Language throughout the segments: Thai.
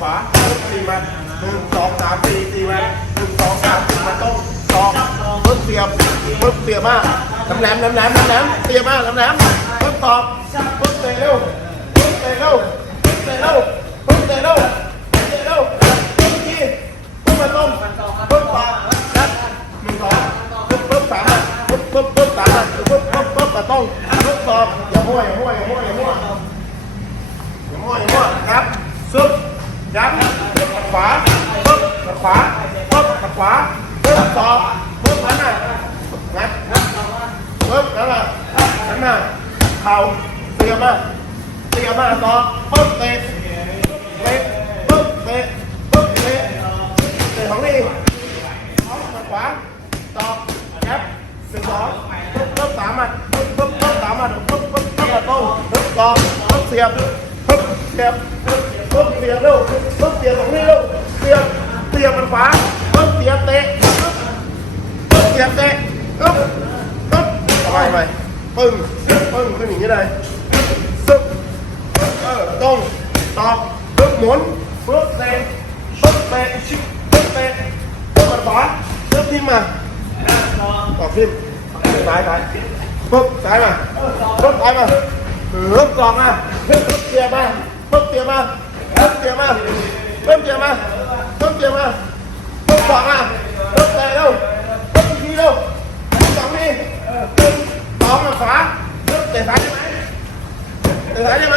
ขวาปึ๊บสี่มันหนึ่งสองสามสี่สี่มันหนึ่งสองสามสี่มันต้องสองปึ๊บเสียบปึ๊บเสียบมากน้ำแหลมแหลมแหลมแหลมแหลมเสียบมากแหลมแหลมปึ๊บตอบปึ๊บเตะเร็วปึ๊บเตะเร็วปึ๊บเตะเร็วปึ๊บเตะเร็วปึ๊บเตะเร็วปึ๊บทีปึ๊บมันลงปึ๊บตอบยัดหนึ่งสองปึ๊บปึ๊บสามอะปึ๊บปึ๊บปึ๊บสามอะปึ๊บปึ๊บปึ๊บแต่ต้องปึ๊บตอบอย่าห้วยอย่าห้วยอย่าห้วยอย่าห้วยอย่ามั่วอย่ามั่วครับ ยับขัดขวาปึ๊บขัดขวาปึ๊บขัดขวาปึ๊บต่อปึ๊บนั้นน่ะงัดปึ๊บนั่นน่ะนั่นน่ะเข่าเสียบมาเสียบมาต่อปึ๊บเตะเตะปึ๊บเตะปึ๊บเตะเตะของนี่ขัดขวาต่อยับสิบสองปึ๊บปึ๊บสามอะปึ๊บปึ๊บปึ๊บสามอะปึ๊บปึ๊บปึ๊บอะต้องปึ๊บต่อปึ๊บเสียบปึ๊บเสียบปึ๊บ เสียบเร็วปึ๊บเสียตรงนี้เร็วเสียเสียมันขวาปึ๊บเสียเตะปึ๊บเสียเตะปึ๊บปึ๊บทำไมไปปึ้งปึ้งขึ้นอย่างนี้เลยซึบเออตรงตอกปึ๊บหมุนปึ๊บเตะปึ๊บเตะชิบปึ๊บเตะปึ๊บมันขวาปึ๊บทิ้งมาตอกทิ้งซ้ายซ้ายปึ๊บซ้ายมาปึ๊บซ้ายมาปึ๊บกองมาปึ๊บเตียมาปึ๊บเตียมา ปึ๊บเตียมาปึ๊บเตียมาปึ๊บเตียมาปึ๊บกองมาปึ๊บเตะเร็วปึ๊บอีกทีเร็วปึ๊บสองทีปึ๊บสองมาขวาปึ๊บเตะซ้ายได้ไ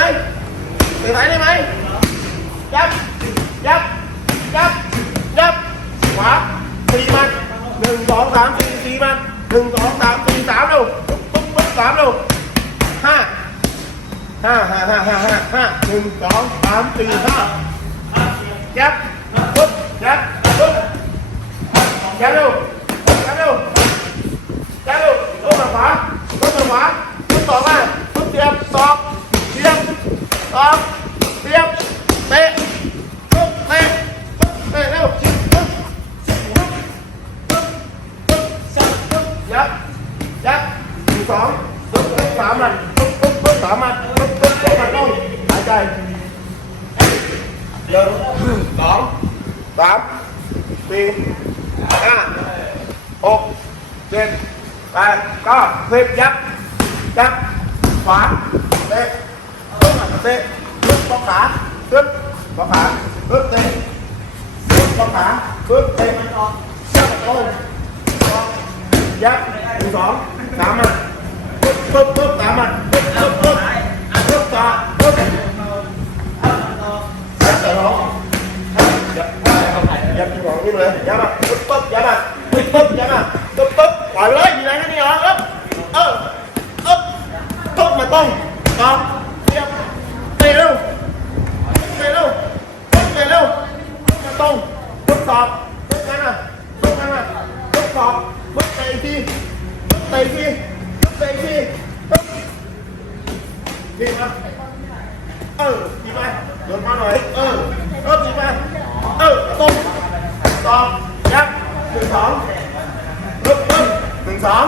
หมเตะซ้ายได้ไหมเตะซ้ายได้ไหมยับยับยับยับขวาสี่มัน สองสามสี่ห้าหกเจ็ดแปดเก้าสิบยับยับขวาเตะปุ๊บเตะปุ๊บปอขาปุ๊บปอขาปุ๊บเตะปุ๊บปอขาปุ๊บเตะมันออกยับลงยับสองสามอะปึ๊บปึ๊บปึ๊บสามอะปึ๊บปึ๊บปึ๊บปึ๊บต่อปึ๊บยับแต่ท้อง ยับยับที่ของนี่เลยยับอะปึ๊บปึ๊บยับอะปึ๊บปึ๊บยับอะปึ๊บปึ๊บปล่อยไปเลยอยู่ไหนกันนี่เหรอเอ๊บเออเอ๊บปึ๊บมาต้องต่อเสียบเตะเร็วเตะเร็วปึ๊บเตะเร็วมาต้องปึ๊บตอบปึ๊บกันอะปึ๊บกันอะปึ๊บตอบปึ๊บเตะทีปึ๊บเตะทีปึ๊บเตะทีปึ๊บดีมั้ยเออดีไหมโดนมาหน่อยเออเออดีไหม เออตรงตอบยับหนึ่งสองปึ๊บปึ๊บหนึ่งสอง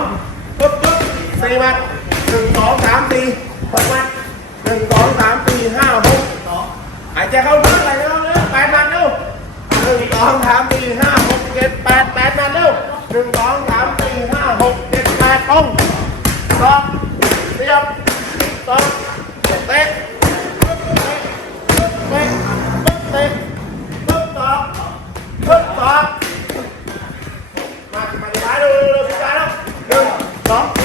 ปึ๊บปึ๊บสี่มัดหนึ่งสองสามสี่หกมัดหนึ่งสองสามสี่ห้าหกหายใจเข้าลึกไปแล้วเร็วแปดมัดเร็วหนึ่งสองสามสี่ห้าหกเจ็ดแปดแปดมัดเร็วหนึ่งสองสามสี่ห้าหกเจ็ดแปดตรงตอบเรียบตอบ tá?